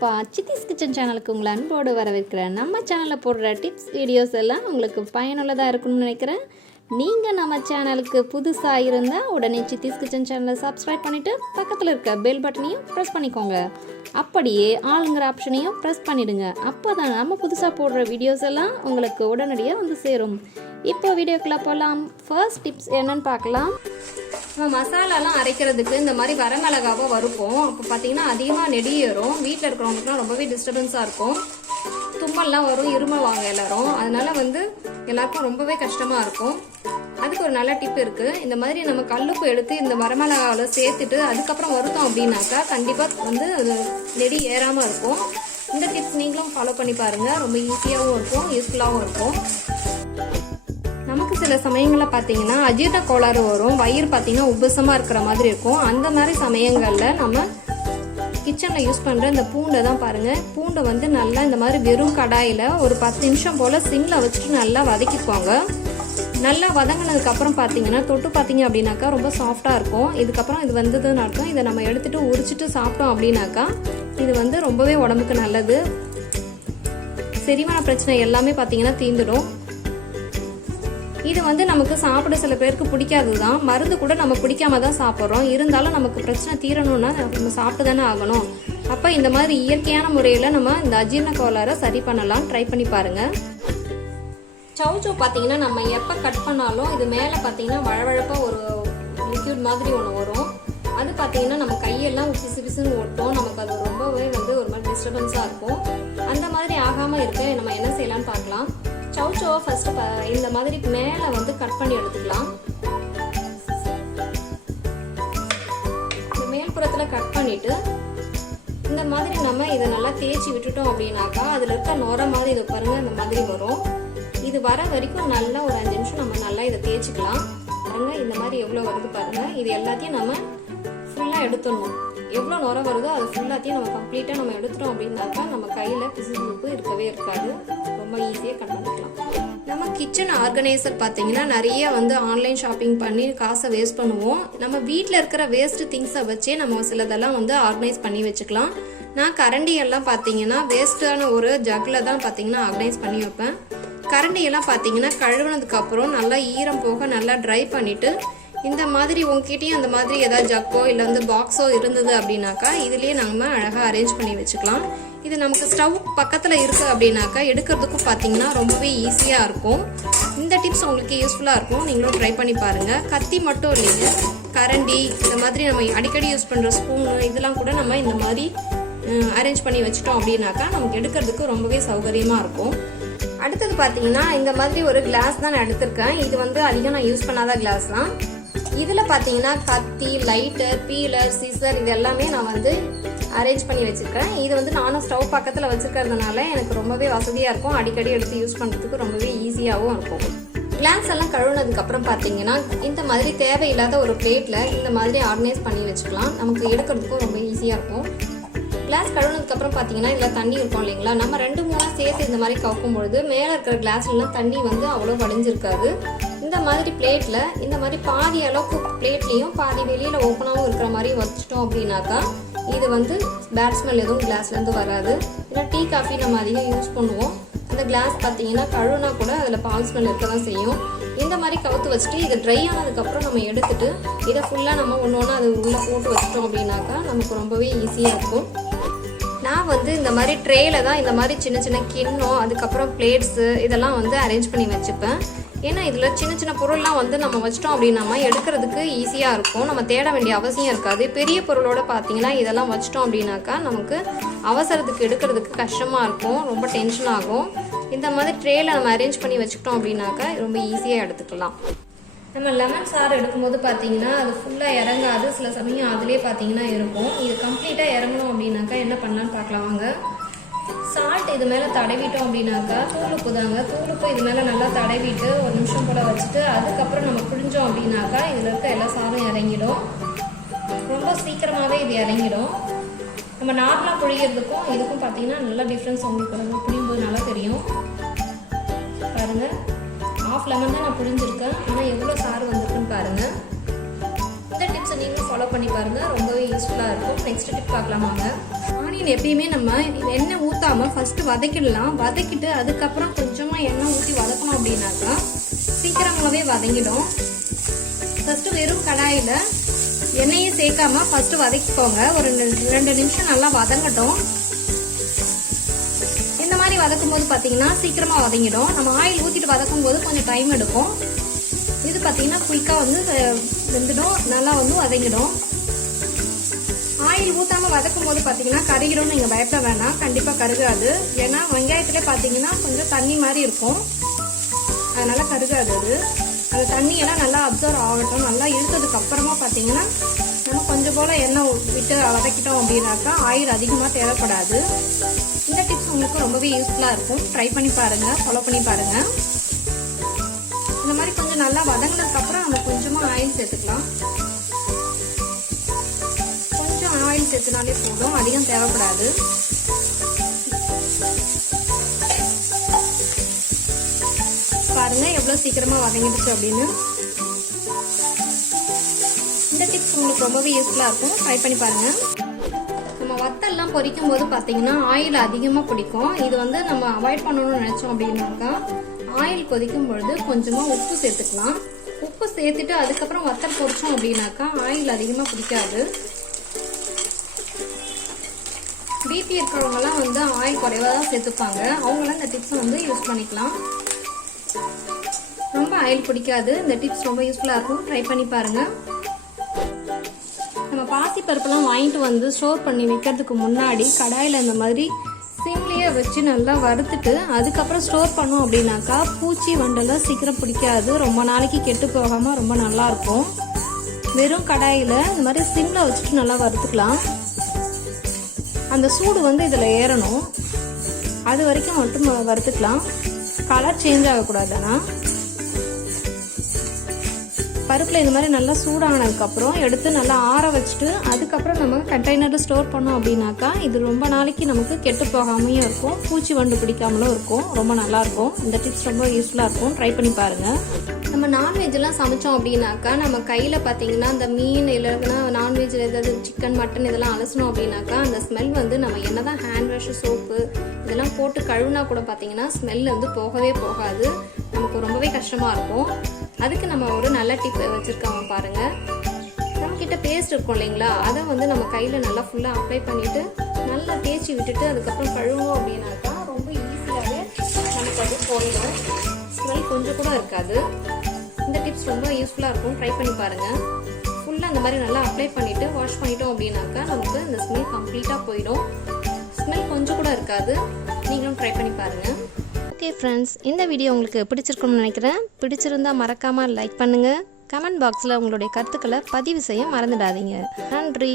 நண்பா, சித்திஸ் கிச்சன் சேனலுக்கு உங்களை அன்போடு வரவேற்கிறேன். நம்ம சேனலில் போடுற டிப்ஸ் வீடியோஸ் எல்லாம் உங்களுக்கு பயனுள்ளதாக இருக்கும்னு நினைக்கிறேன். நீங்கள் நம்ம சேனலுக்கு புதுசாக இருந்தால் உடனே சித்திஸ் கிச்சன் சேனலை சப்ஸ்கிரைப் பண்ணிவிட்டு பக்கத்தில் இருக்க பெல் பட்டனையும் ப்ரெஸ் பண்ணிக்கோங்க. அப்படியே ஆளுங்கிற ஆப்ஷனையும் ப்ரெஸ் பண்ணிவிடுங்க. அப்போ தான் நம்ம புதுசாக போடுற வீடியோஸ் எல்லாம் உங்களுக்கு உடனடியாக வந்து சேரும். இப்போ வீடியோக்குள்ளே போகலாம். ஃபர்ஸ்ட் டிப்ஸ் என்னன்னு பார்க்கலாம். நம்ம மசாலாலாம் அரைக்கிறதுக்கு இந்த மாதிரி வரமிளகாவை வறுப்போம். அப்போ பார்த்தீங்கன்னா அதிகமாக நெடியேறும். வீட்டில் இருக்கிறவங்களுக்குலாம் ரொம்பவே டிஸ்டர்பன்ஸாக இருக்கும். தும்மல்லாம் வரும், இருமவாங்க எல்லாரும். அதனால எல்லாருக்கும் ரொம்பவே கஷ்டமாக இருக்கும். அதுக்கு ஒரு நல்ல டிப் இருக்குது. இந்த மாதிரி நம்ம கல்லுப்பு எடுத்து இந்த வரமிளகாவில் சேர்த்துட்டு அதுக்கப்புறம் வறுத்தோம் அப்படின்னாக்கா கண்டிப்பாக அது நெடி ஏறாமல் இருக்கும். இந்த டிப்ஸ் நீங்களும் ஃபாலோ பண்ணி பாருங்கள். ரொம்ப ஈஸியாகவும் இருக்கும், யூஸ்ஃபுல்லாகவும் இருக்கும். நமக்கு சில சமயங்களில் பார்த்தீங்கன்னா அஜீரண கோளாறு வரும். வயிறு பார்த்தீங்கன்னா உபசமாக இருக்கிற மாதிரி இருக்கும். அந்த மாதிரி சமயங்களில் நம்ம கிச்சனில் யூஸ் பண்ணுற இந்த பூண்டை தான் பாருங்கள். பூண்டை நல்லா இந்த மாதிரி வெறும் கடாயில் ஒரு 10 நிமிஷம் போல் சிங்கில் வச்சுட்டு நல்லா வதக்கிக்குவாங்க. நல்லா வதங்கினதுக்கப்புறம் பார்த்தீங்கன்னா தொட்டு பார்த்தீங்க அப்படின்னாக்கா ரொம்ப சாஃப்டாக இருக்கும். இதுக்கப்புறம் இது வந்ததுன்னு அர்த்தம். இதை நம்ம எடுத்துகிட்டு உரிச்சிட்டு சாப்பிட்டோம் அப்படின்னாக்கா இது ரொம்பவே உடம்புக்கு நல்லது. செரிமான பிரச்சனை எல்லாமே பார்த்தீங்கன்னா தீர்ந்துடும். இது நமக்கு சாப்பிட சில பேருக்கு பிடிக்காது தான். மருந்து கூட நம்ம பிடிக்காம தான் சாப்பிட்றோம். இருந்தாலும் நமக்கு பிரச்சனை தீரணும்னா நம்ம சாப்பிட்டு தானே ஆகணும். அப்போ இந்த மாதிரி இயற்கையான முறையில் நம்ம இந்த அஜீரண கோளாறை சரி பண்ணலாம். ட்ரை பண்ணி பாருங்கள். சௌச்சோ பார்த்தீங்கன்னா நம்ம எப்போ கட் பண்ணாலும் இது மேலே பார்த்தீங்கன்னா வழவழப்பாக ஒரு லிக்யூட் மாதிரி ஒன்று வரும். அது பார்த்தீங்கன்னா நம்ம கையெல்லாம் பிசு பிசுன்னு ஓட்டும். நமக்கு அது ரொம்பவே ஒரு மாதிரி டிஸ்டர்பன்ஸாக இருக்கும். அந்த மாதிரி ஆகாமல் இருக்க நம்ம என்ன செய்யலாம்னு பார்க்கலாம். சௌச்சோவை ஃபர்ஸ்ட் இந்த மாதிரி மேலே கட் பண்ணி எடுத்துக்கலாம். இந்த மேல்புறத்தில் கட் பண்ணிட்டு இந்த மாதிரி நம்ம இதை நல்லா தேய்ச்சி விட்டுட்டோம் அப்படின்னாக்கா அதில் இருக்க நுர மாதிரி இது பாருங்க இந்த மாதிரி வரும். இது வர வரைக்கும் நல்லா ஒரு 5 நிமிஷம் நம்ம நல்லா இதை தேய்ச்சிக்கலாம். பாருங்க இந்த மாதிரி எவ்வளோ வருது பாருங்க. இது எல்லாத்தையும் நம்ம ஃபுல்லாக எடுத்துடணும். எவ்வளோ நுர வருதோ அது ஃபுல்லாத்தையும் நம்ம கம்ப்ளீட்டாக நம்ம எடுத்துட்டோம் அப்படின்னாக்கா நம்ம கையில் பிசுபிசுப்பு இருக்கவே இருக்காது. ரொம்ப ஈஸியாக கட் பண்ணிக்கலாம். நம்ம கிச்சன் ஆர்கனைசர் பார்த்தீங்கன்னா நிறைய ஆன்லைன் ஷாப்பிங் பண்ணி காசை வேஸ்ட் பண்ணுவோம். நம்ம வீட்டில் இருக்கிற வேஸ்ட் திங்ஸை வச்சே நம்ம சிலதெல்லாம் ஆர்கனைஸ் பண்ணி வச்சுக்கலாம். நான் கரண்டி எல்லாம் பார்த்தீங்கன்னா வேஸ்ட்டான ஒரு ஜக்கில் தான் பார்த்தீங்கன்னா ஆர்கனைஸ் பண்ணி வைப்பேன். கரண்டியெல்லாம் பார்த்தீங்கன்னா கழுவுனதுக்கப்புறம் நல்லா ஈரம் போக நல்லா ட்ரை பண்ணிவிட்டு இந்த மாதிரி உங்ககிட்டயும் அந்த மாதிரி ஏதாவது ஜக்கோ இல்லை பாக்ஸோ இருந்தது அப்படின்னாக்கா இதுலேயே நம்ம அழகாக அரேஞ்ச் பண்ணி வச்சுக்கலாம். இது நமக்கு ஸ்டவ் பக்கத்தில் இருக்குது அப்படின்னாக்கா எடுக்கிறதுக்கும் பார்த்தீங்கன்னா ரொம்பவே ஈஸியாக இருக்கும். இந்த டிப்ஸ் உங்களுக்கு யூஸ்ஃபுல்லாக இருக்கும். நீங்களும் ட்ரை பண்ணி பாருங்கள். கத்தி மட்டும் இல்லைங்க, கரண்டி இந்த மாதிரி நம்ம அடிக்கடி யூஸ் பண்ணுற ஸ்பூனு இதெல்லாம் கூட நம்ம இந்த மாதிரி அரேஞ்ச் பண்ணி வச்சுட்டோம் அப்படின்னாக்கா நமக்கு எடுக்கிறதுக்கு ரொம்பவே சௌகரியமாக இருக்கும். அடுத்தது பார்த்தீங்கன்னா இந்த மாதிரி ஒரு கிளாஸ் தான் நான் எடுத்திருக்கேன். இது அதிகம் நான் யூஸ் பண்ணாத கிளாஸ் தான். இதில் பார்த்தீங்கன்னா கத்தி, லைட்டர், பீலர், சீசர் இது எல்லாமே நான் அரேஞ்ச் பண்ணி வச்சுருக்கேன். இது நானும் ஸ்டவ் பக்கத்தில் வச்சுருக்கிறதுனால எனக்கு ரொம்பவே வசதியாக இருக்கும். அடிக்கடி எடுத்து யூஸ் பண்ணுறதுக்கு ரொம்பவே ஈஸியாகவும் இருக்கும். கிளாஸ் எல்லாம் கழுவுனதுக்கப்புறம் பார்த்தீங்கன்னா இந்த மாதிரி தேவையில்லாத ஒரு பிளேட்டில் இந்த மாதிரி ஆர்கனைஸ் பண்ணி வச்சுக்கலாம். நமக்கு எடுக்கிறதுக்கும் ரொம்ப ஈஸியாக இருக்கும். கிளாஸ் கழுவுனதுக்கப்புறம் பார்த்தீங்கன்னா இதில் தண்ணி இருக்கும் இல்லைங்களா. நம்ம 2-3 சேர்த்து இந்த மாதிரி கவுக்கும் பொழுது மேலே இருக்கிற கிளாஸ்லாம் தண்ணி அவ்வளோ வடிஞ்சிருக்காது. இந்த மாதிரி பிளேட்டில் இந்த மாதிரி பாதி அளவுக்கு பிளேட்லேயும் பாதி வெளியில் ஓப்பனாகவும் இருக்கிற மாதிரி வச்சுட்டோம் அப்படின்னாக்கா இது பேட் ஸ்மெல் எதுவும் கிளாஸ்லேருந்து வராது. இல்லை டீ காஃபி நம்ம அதிகம் யூஸ் பண்ணுவோம். அந்த கிளாஸ் பார்த்தீங்கன்னா கழுவுனா கூட அதில் பால் ஸ்மெல் இருக்க தான் செய்யும். இந்த மாதிரி கவுத்து வச்சுட்டு இது ட்ரை ஆனதுக்கப்புறம் நம்ம எடுத்துட்டு இதை ஃபுல்லாக நம்ம ஒன்று அது உள்ளே போட்டு வச்சிட்டோம் அப்படின்னாக்கா நமக்கு ரொம்பவே ஈஸியாக இருக்கும். நான் இந்த மாதிரி ட்ரேயில் தான் இந்த மாதிரி சின்ன சின்ன கிண்ணம் அதுக்கப்புறம் பிளேட்ஸு இதெல்லாம் அரேஞ்ச் பண்ணி வச்சுப்பேன். ஏன்னா இதில் சின்ன சின்ன பொருள்லாம் நம்ம வச்சிட்டோம் அப்படின்னா எடுக்கிறதுக்கு ஈஸியாக இருக்கும். நம்ம தேட வேண்டிய அவசியம் இருக்காது. பெரிய பொருளோட பார்த்தீங்கன்னா இதெல்லாம் வச்சிட்டோம் அப்படின்னாக்கா நமக்கு அவசரத்துக்கு எடுக்கிறதுக்கு கஷ்டமாக இருக்கும், ரொம்ப டென்ஷன் ஆகும். இந்த மாதிரி ட்ரேயில் நம்ம அரேஞ்ச் பண்ணி வச்சுக்கிட்டோம் அப்படின்னாக்கா ரொம்ப ஈஸியாக எடுத்துக்கலாம். நம்ம லெமன் சாறு எடுக்கும்போது பார்த்தீங்கன்னா அது ஃபுல்லாக இறங்காது. சில சமயம் அதுலேயே பார்த்தீங்கன்னா இருக்கும். இது கம்ப்ளீட்டாக இறங்கணும் அப்படின்னாக்கா என்ன பண்ணலான்னு பார்க்கலாம் வாங்க. சால்ட் இது மேலே தடவிட்டோம் அப்படின்னாக்கா தூளுப்பு தாங்க. தூளுப்பு இது மேலே நல்லா தடவிட்டு ஒரு நிமிஷம் போல் வச்சுட்டு அதுக்கப்புறம் நம்ம பிழிஞ்சோம் அப்படின்னாக்கா இதில் இருக்க எல்லா சாரும் இறங்கிடும். ரொம்ப சீக்கிரமாகவே இது இறங்கிடும். நம்ம நார்மலாக புழிகிறதுக்கும் இதுக்கும் பார்த்தீங்கன்னா நல்லா டிஃப்ரென்ஸ் உங்களுக்கு புழியும்போது நல்லா தெரியும். பாருங்கள், 1/2 லெமன் தான் நான் புழிஞ்சிருக்கேன். ஆனால் எவ்வளோ சாறு வந்திருக்குன்னு பாருங்கள். இந்த டிப்ஸை நீங்களும் ஃபாலோ பண்ணி பாருங்கள். ரொம்பவே யூஸ்ஃபுல்லாக இருக்கும். Next tip பார்க்கலாமாங்க. ஆனியன் எப்பயுமே நம்ம எண்ணெய் ஊற்றாமல் ஃபஸ்ட்டு வதக்கிடலாம். வதக்கிட்டு அதுக்கப்புறம் கொஞ்சமாக எண்ணெய் ஊற்றி வதக்கணும் அப்படின்னாக்கா சீக்கிரமாகவே வதங்கிடும். ஃபஸ்ட்டு வெறும் கடாயில் எண்ணெயை சேர்க்காம ஃபஸ்ட்டு வதக்கிக்கோங்க. ஒரு 2 நிமிஷம் நல்லா வதங்கட்டும். இந்த மாதிரி வதக்கும் போது பார்த்தீங்கன்னா சீக்கிரமாக வதங்கிடும். நம்ம ஆயில் ஊற்றிட்டு வதக்கும் போது கொஞ்சம் டைம் எடுக்கும். இது பார்த்தீங்கன்னா குயிக்காக வந்து வெந்துடும், நல்லா வந்து வதங்கிடும். ஆயில் ஊற்றாமல் வதக்கும் போது பார்த்தீங்கன்னா கருகிடும். நீங்கள் பயப்பட வேணாம், கண்டிப்பாக கருகாது. ஏன்னா வெங்காயத்துல பார்த்தீங்கன்னா கொஞ்சம் தண்ணி மாதிரி இருக்கும், அதனால கருகாது. அந்த தண்ணியெல்லாம் நல்லா அப்சர்வ் ஆகட்டும். நல்லா இழுத்ததுக்கு அப்புறமா பார்த்தீங்கன்னா நம்ம கொஞ்சம் போல எண்ணெய் விட்டு வதக்கிட்டோம் அப்படின்னாக்கா ஆயில் அதிகமாக தேவைப்படாது. இந்த டிப்ஸ் உங்களுக்கு ரொம்பவே யூஸ்ஃபுல்லாக இருக்கும். ட்ரை பண்ணி பாருங்க, ஃபாலோ பண்ணி பாருங்க. இந்த மாதிரி கொஞ்சம் நல்லா வதங்கினதுக்கு அப்புறம் நம்ம கொஞ்சமாக ஆயில் சேர்த்துக்கலாம். கொஞ்சம் ஆயில் சேர்த்துனாலே போதும், அதிகம் தேவைப்படாது. பாருங்க எவ்வளவு சீக்கிரமா வதங்கிடுச்சு அப்படின்னு. இந்த டிப்ஸ் உங்களுக்கு ரொம்பவே யூஸ்ஃபுல்லா இருக்கும். ட்ரை பண்ணி பாருங்க. நம்ம வத்தல்லாம் பொரிக்கும் போது பாத்தீங்கன்னா ஆயில் அதிகமா பிடிக்கும். இது வந்து நம்ம அவாய்ட் பண்ணணும்னு நினைச்சோம் அப்படின்னாக்கா ஆயில் கொதிக்கும் பொழுது கொஞ்சமா உப்பு சேர்த்துக்கலாம். உப்பு சேர்த்துட்டு அதுக்கப்புறம் வத்தல் பொரிச்சோம் அப்படின்னாக்கா ஆயில் அதிகமா பிடிக்காது. பிபி இருக்கிறவங்கலாம் வந்து ஆயில் குறைவா தான் சேர்த்துப்பாங்க. அவங்களாம் இந்த டிப்ஸ் வந்து யூஸ் பண்ணிக்கலாம். ரொம்ப ஆயில் பிடிக்காது. இந்த டிப்ஸ் ரொம்ப யூஸ்ஃபுல்லா இருக்கும். ட்ரை பண்ணி பாருங்க. நம்ம பாசி பருப்பெல்லாம் வாங்கிட்டு வந்து ஸ்டோர் பண்ணி வைக்கிறதுக்கு முன்னாடி கடாயில் இந்த மாதிரி சிம்லேயே வச்சு நல்லா வறுத்துட்டு அதுக்கப்புறம் ஸ்டோர் பண்ணோம் அப்படின்னாக்கா பூச்சி வண்டெல்லாம் சீக்கிரம் பிடிக்காது. ரொம்ப நாளைக்கு கெட்டு போகாம ரொம்ப நல்லா இருக்கும். வெறும் கடாயில் இந்த மாதிரி சிம்ல வச்சுட்டு நல்லா வறுத்துக்கலாம். அந்த சூடு வந்து இதில் ஏறணும், அது வரைக்கும் மட்டும் வறுத்துக்கலாம். கலர் சேஞ்ச் ஆகக்கூடாது. ஆனால் பருப்பில் இந்த மாதிரி நல்லா சூடானதுக்கப்புறம் எடுத்து நல்லா ஆற வச்சுட்டு அதுக்கப்புறம் நம்ம கண்டெய்னரில் ஸ்டோர் பண்ணோம் அப்படின்னாக்கா இது ரொம்ப நாளைக்கு நமக்கு கெட்டு போகாமையும் இருக்கும், பூச்சி வண்டு பிடிக்காமலும் இருக்கும். ரொம்ப நல்லாயிருக்கும். இந்த டிப்ஸ் ரொம்ப யூஸ்ஃபுல்லாக இருக்கும். ட்ரை பண்ணி பாருங்கள். நம்ம நான்வெஜ்லாம் சமைச்சோம் அப்படின்னாக்கா நம்ம கையில் பார்த்தீங்கன்னா அந்த மீன் இல்லைன்னா நான்வெஜ் ஏதாவது சிக்கன் மட்டன் இதெல்லாம் அலசணும் அப்படின்னாக்கா அந்த ஸ்மெல் வந்து நம்ம என்னதான் ஹேண்ட் வாஷ் சோப்பு இதெல்லாம் போட்டு கழுவுனா கூட பார்த்தீங்கன்னா ஸ்மெல் வந்து போகவே போகாது. நமக்கு ரொம்பவே கஷ்டமாக இருக்கும். அதுக்கு நம்ம ஒரு நல்ல டிப் வச்சுருக்கோம் பாருங்கள். நம்மக்கிட்ட பேஸ்ட் இருக்கும் இல்லைங்களா, அதை வந்து நம்ம கையில் நல்லா ஃபுல்லாக அப்ளை பண்ணிவிட்டு நல்லா தேய்ச்சி விட்டுட்டு அதுக்கப்புறம் கழுவோம் அப்படின்னாக்கா ரொம்ப ஈஸியாகவே நமக்கு வந்து போயிடும். ஸ்மெல் கொஞ்சம் கூட இருக்காது. இந்த டிப்ஸ் ரொம்ப யூஸ்ஃபுல்லாக இருக்கும். ட்ரை பண்ணி பாருங்கள். ஃபுல்லாக அந்த மாதிரி நல்லா அப்ளை பண்ணிவிட்டு வாஷ் பண்ணிட்டோம் அப்படின்னாக்கா நமக்கு இந்த ஸ்மெல் கம்ப்ளீட்டாக போயிடும். ஸ்மெல் கொஞ்சம் கூட இருக்காது. நீங்களும் ட்ரை பண்ணி பாருங்கள். ஓகே ஃப்ரெண்ட்ஸ், இந்த வீடியோ உங்களுக்கு பிடிச்சிருக்கும்னு நினைக்கிறேன். பிடிச்சிருந்தா மறக்காமல் லைக் பண்ணுங்கள். கமெண்ட் பாக்ஸில் உங்களுடைய கருத்துக்களை பதிவு செய்ய மறந்துடாதீங்க. நன்றி.